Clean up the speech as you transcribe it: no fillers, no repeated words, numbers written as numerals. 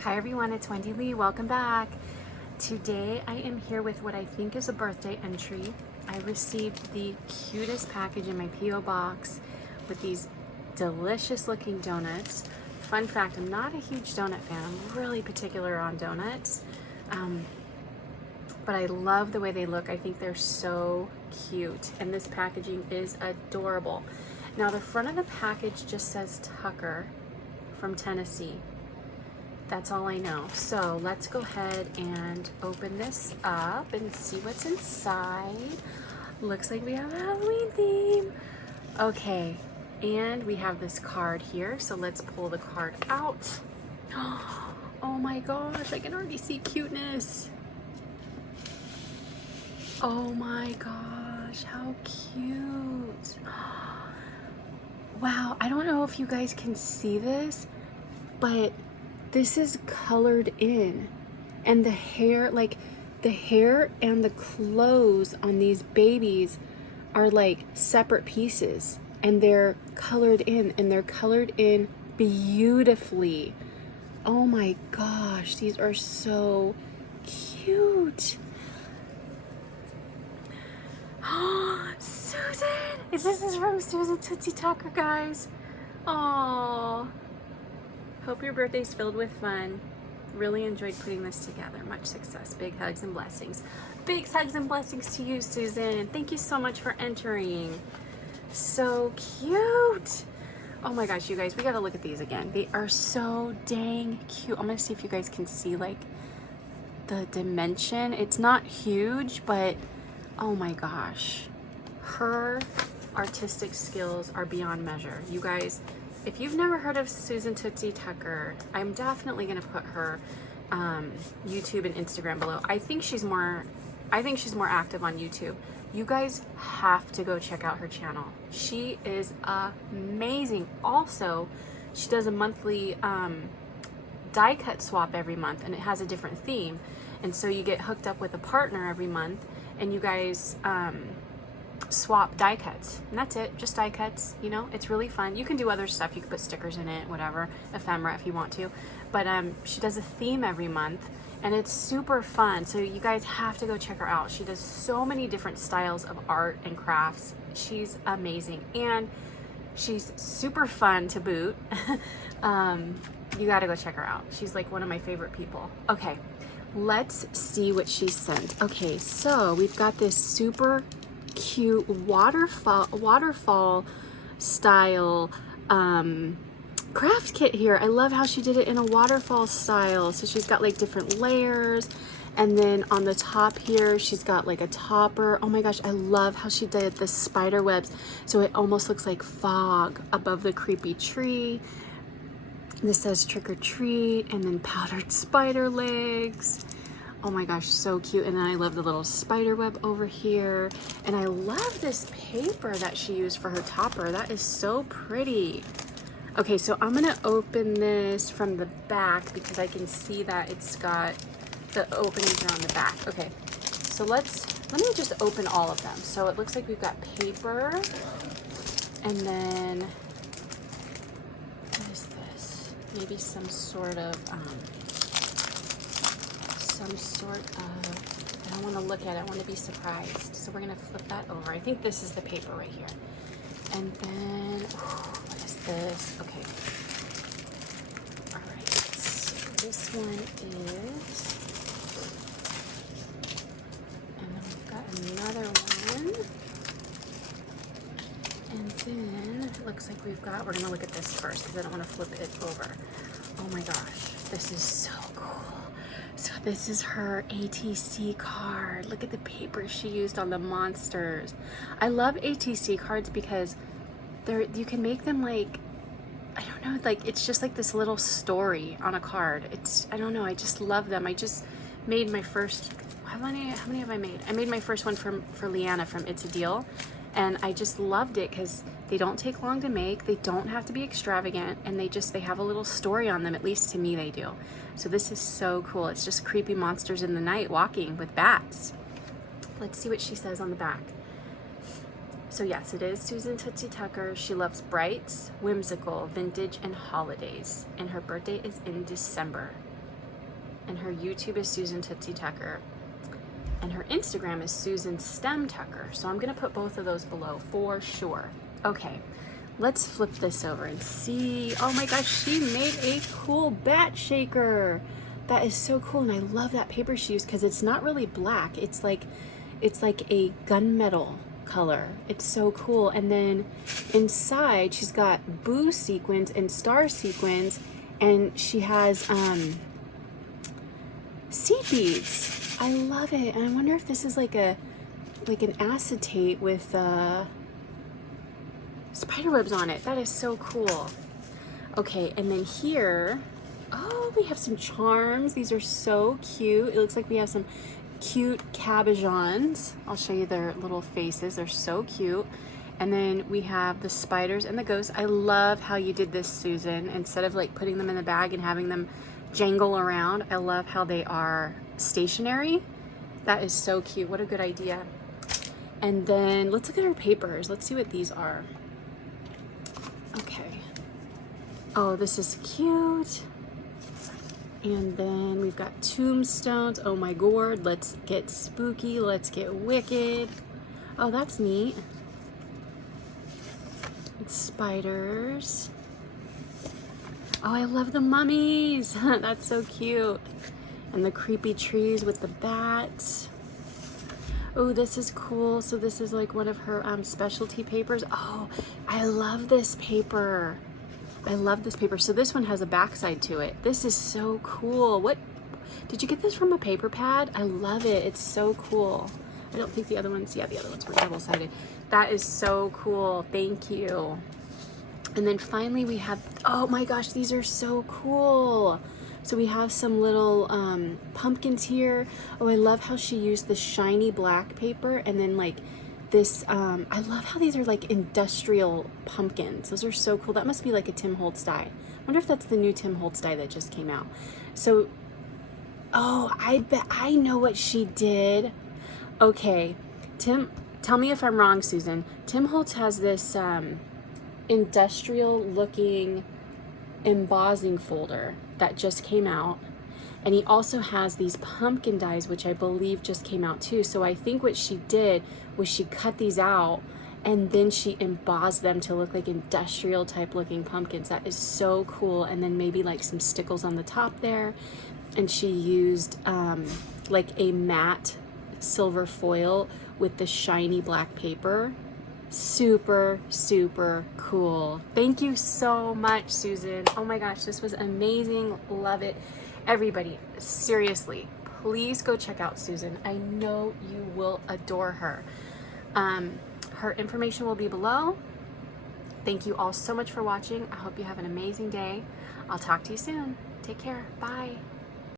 Hi everyone, it's Wendy Lee. Welcome back. Today I am here with what I think is a birthday entry. I received the cutest package in my P.O. box with these delicious looking donuts. Fun fact, I'm not a huge donut fan. I'm really particular on donuts. But I love the way they look. I think they're so cute. And this packaging is adorable. Now the front of the package just says Tucker from Tennessee. That's all I know. So let's go ahead and open this up and see what's inside. Looks like we have a Halloween theme. Okay, and we have this card here. So let's pull the card out. Oh my gosh, I can already see cuteness. Oh my gosh, how cute. Wow, I don't know if you guys can see this, but this is colored in, and the hair, like the hair and the clothes on these babies are like separate pieces, and they're colored in, and they're colored in beautifully. Oh my gosh, these are so cute. Oh, Susan! This is from Susan Tootsie Tucker, guys. Oh. Hope your birthday's filled with fun. Really enjoyed putting this together. Much success. Big hugs and blessings. Big hugs and blessings to you, Susan. Thank you so much for entering. So cute. Oh my gosh, you guys, we gotta look at these again. They are so dang cute. I'm gonna see if you guys can see like the dimension. It's not huge, but oh my gosh. Her artistic skills are beyond measure. You guys, if you've never heard of Susan Tootsie Tucker, I'm definitely gonna put her YouTube and Instagram below. I think she's more active on YouTube. You guys have to go check out her channel. She is amazing. Also, she does a monthly die cut swap every month, and it has a different theme. And so you get hooked up with a partner every month, and you guys swap die cuts, and that's it. Just die cuts, you know. It's really fun. You can do other stuff. You can put stickers in it, whatever, ephemera if you want to, but she does a theme every month, and it's super fun. So you guys have to go check her out. She does so many different styles of art and crafts. She's amazing, and she's super fun to boot. You got to go check her out. She's like one of my favorite people. Okay, let's see what she sent. Okay, so we've got this super cute waterfall style craft kit here. I love how she did it in a waterfall style. So she's got like different layers, and then on the top here she's got like a topper. Oh my gosh, I love how she did the spider webs, so it almost looks like fog above the creepy tree. This says trick or treat, and then powdered spider legs. Oh my gosh, so cute. And then I love the little spider web over here. And I love this paper that she used for her topper. That is so pretty. Okay, so I'm gonna open this from the back because I can see that it's got the openings are on the back. Okay, so let me just open all of them. So it looks like we've got paper, and then what is this? Maybe some sort of I don't want to look at it, I want to be surprised. So we're going to flip that over. I think this is the paper right here. And then, what is this? Okay. All right, so this one is, and then we've got another one. And then it looks like we're going to look at this first because I don't want to flip it over. Oh my gosh, this is so cool. So this is her ATC card. Look at the paper she used on the monsters. I love ATC cards because you can make them like, I don't know, like it's just like this little story on a card. I don't know, I just love them. I just made my first, how many have I made? I made my first one for Leanna from It's a Deal. And I just loved it because they don't take long to make, they don't have to be extravagant, and they have a little story on them, at least to me they do. So this is so cool. It's just creepy monsters in the night walking with bats. Let's see what she says on the back. So yes, it is Susan Tootsie Tucker. She loves brights, whimsical, vintage, and holidays. And her birthday is in December. and her YouTube is Susan Tootsie Tucker, and her Instagram is Susan Stem Tucker. So I'm gonna put both of those below for sure. Okay, let's flip this over and see. Oh my gosh, she made a cool bat shaker. That is so cool, and I love that paper she used because it's not really black. It's like a gunmetal color. It's so cool. And then inside she's got boo sequins and star sequins, and she has seed beads. I love it. And I wonder if this is like an acetate with spider webs on it. That is so cool. Okay, and then here, oh, we have some charms. These are so cute. It looks like we have some cute cabajons. I'll show you their little faces. They're so cute. And then we have the spiders and the ghosts. I love how you did this, Susan. Instead of like putting them in the bag and having them jangle around, I love how they are stationary. That is so cute. What a good idea. And then let's look at her papers. Let's see what these are. Okay. Oh, this is cute. And then we've got tombstones. Oh my gourd. Let's get spooky. Let's get wicked. Oh, that's neat. It's spiders. Oh, I love the mummies. That's so cute. And the creepy trees with the bats. Oh, this is cool. So this is like one of her specialty papers. Oh, I love this paper. I love this paper. So this one has a backside to it. This is so cool. What, did you get this from a paper pad? I love it. It's so cool. I don't think the other ones, yeah, the other ones were double-sided. That is so cool. Thank you. And then finally we have, oh my gosh, these are so cool. So we have some little pumpkins here. Oh, I love how she used the shiny black paper and then like this, I love how these are like industrial pumpkins. Those are so cool. That must be like a Tim Holtz die. I wonder if that's the new Tim Holtz die that just came out. So, oh, I bet I know what she did. Okay, tell me if I'm wrong, Susan. Tim Holtz has this industrial looking embossing folder that just came out. And he also has these pumpkin dies, which I believe just came out too. So I think what she did was she cut these out and then she embossed them to look like industrial type looking pumpkins. That is so cool. And then maybe like some stickles on the top there. And she used like a matte silver foil with the shiny black paper. Super, super cool. Thank you so much, Susan. Oh my gosh, this was amazing. Love it. Everybody, seriously, please go check out Susan. I know you will adore her. Her information will be below. Thank you all so much for watching. I hope you have an amazing day. I'll talk to you soon. Take care. Bye.